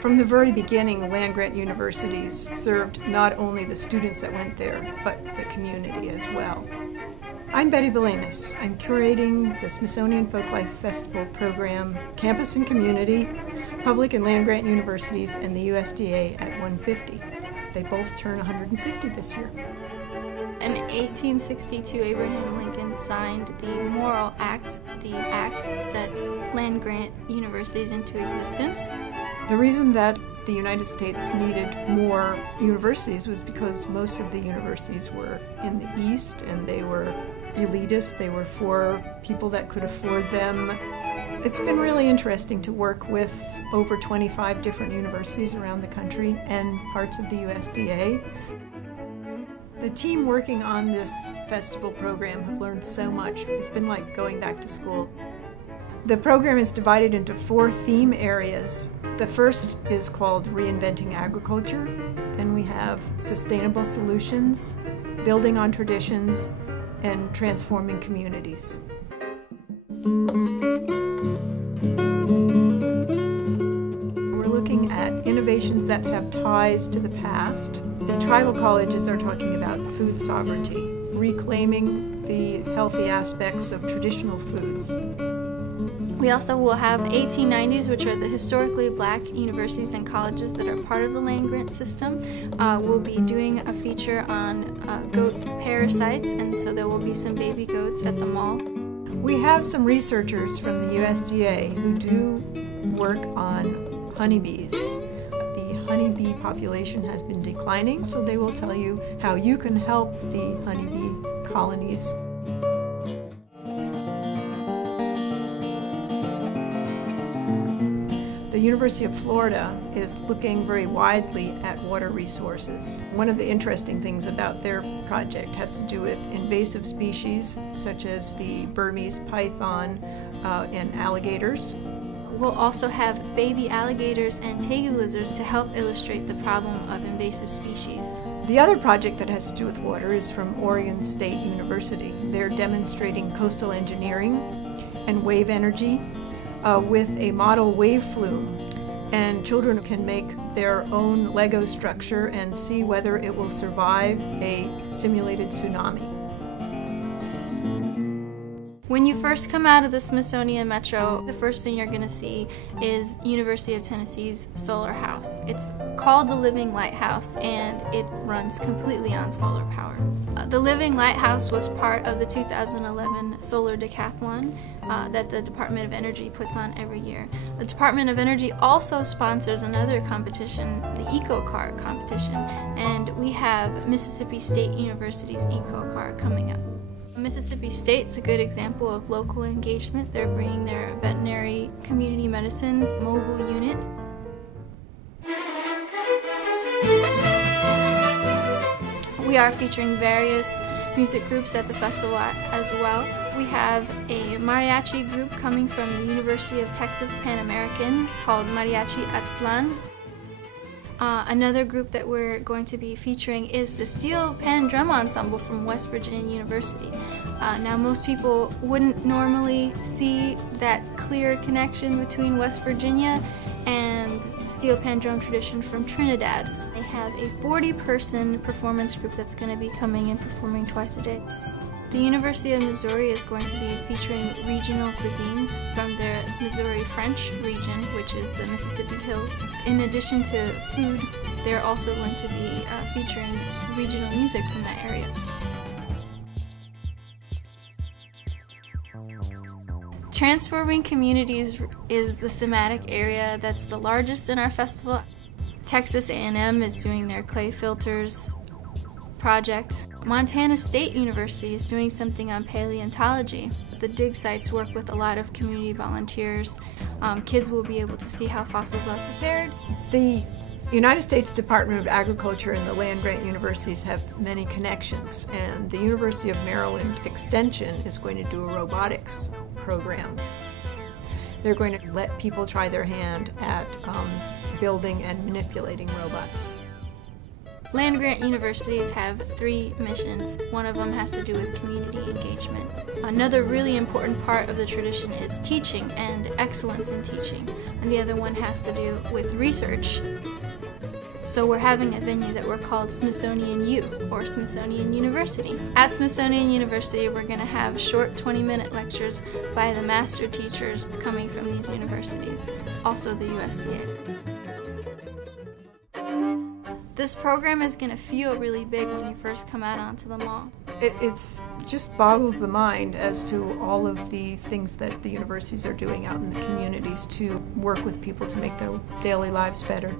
From the very beginning, land-grant universities served not only the students that went there, but the community as well. I'm Betty Belanus. I'm curating the Smithsonian Folklife Festival program, Campus and Community, Public and Land-Grant Universities, and the USDA at 150. They both turn 150 this year. In 1862, Abraham Lincoln signed the Morrill Act. The act set land-grant universities into existence. The reason that the United States needed more universities was because most of the universities were in the East and they were elitist. They were for people that could afford them. It's been really interesting to work with over 25 different universities around the country and parts of the USDA. The team working on this festival program have learned so much. It's been like going back to school. The program is divided into 4 theme areas. The first is called Reinventing Agriculture. Then we have Sustainable Solutions, Building on Traditions, and Transforming Communities. We're looking at innovations that have ties to the past. The tribal colleges are talking about food sovereignty, reclaiming the healthy aspects of traditional foods. We also will have 1890s, which are the historically black universities and colleges that are part of the land-grant system. We'll be doing a feature on goat parasites, and so there will be some baby goats at the mall. We have some researchers from the USDA who do work on honeybees. The honeybee population has been declining, so they will tell you how you can help the honeybee colonies. The University of Florida is looking very widely at water resources. One of the interesting things about their project has to do with invasive species such as the Burmese python and alligators. We'll also have baby alligators and tegu lizards to help illustrate the problem of invasive species. The other project that has to do with water is from Oregon State University. They're demonstrating coastal engineering and wave energy with a model wave flume, and children can make their own Lego structure and see whether it will survive a simulated tsunami. When you first come out of the Smithsonian Metro, the first thing you're going to see is University of Tennessee's solar house. It's called the Living Lighthouse, and it runs completely on solar power. The Living Lighthouse was part of the 2011 Solar Decathlon that the Department of Energy puts on every year. The Department of Energy also sponsors another competition, the Eco Car competition, and we have Mississippi State University's Eco Car coming up. Mississippi State's a good example of local engagement. They're bringing their veterinary community medicine mobile unit. We are featuring various music groups at the festival as well. We have a mariachi group coming from the University of Texas Pan American called Mariachi Axlan. Another group that we're going to be featuring is the Steel Pan Drum Ensemble from West Virginia University. Now, most people wouldn't normally see that clear connection between West Virginia and steel pan drum tradition from Trinidad. They have a 40-person performance group that's going to be coming and performing twice a day. The University of Missouri is going to be featuring regional cuisines from their Missouri French region, which is the Mississippi Hills. In addition to food, they're also going to be featuring regional music from that area. Transforming Communities is the thematic area that's the largest in our festival. Texas A&M is doing their clay filters project. Montana State University is doing something on paleontology. The dig sites work with a lot of community volunteers. Kids will be able to see how fossils are prepared. The United States Department of Agriculture and the land-grant universities have many connections, and the University of Maryland Extension is going to do a robotics program. They're going to let people try their hand at building and manipulating robots. Land-grant universities have 3 missions. One of them has to do with community engagement. Another really important part of the tradition is teaching and excellence in teaching, and the other one has to do with research. So we're having a venue that we're called Smithsonian U, or Smithsonian University. At Smithsonian University, we're going to have short 20-minute lectures by the master teachers coming from these universities, also the USCA. This program is going to feel really big when you first come out onto the mall. It's just boggles the mind as to all of the things that the universities are doing out in the communities to work with people to make their daily lives better.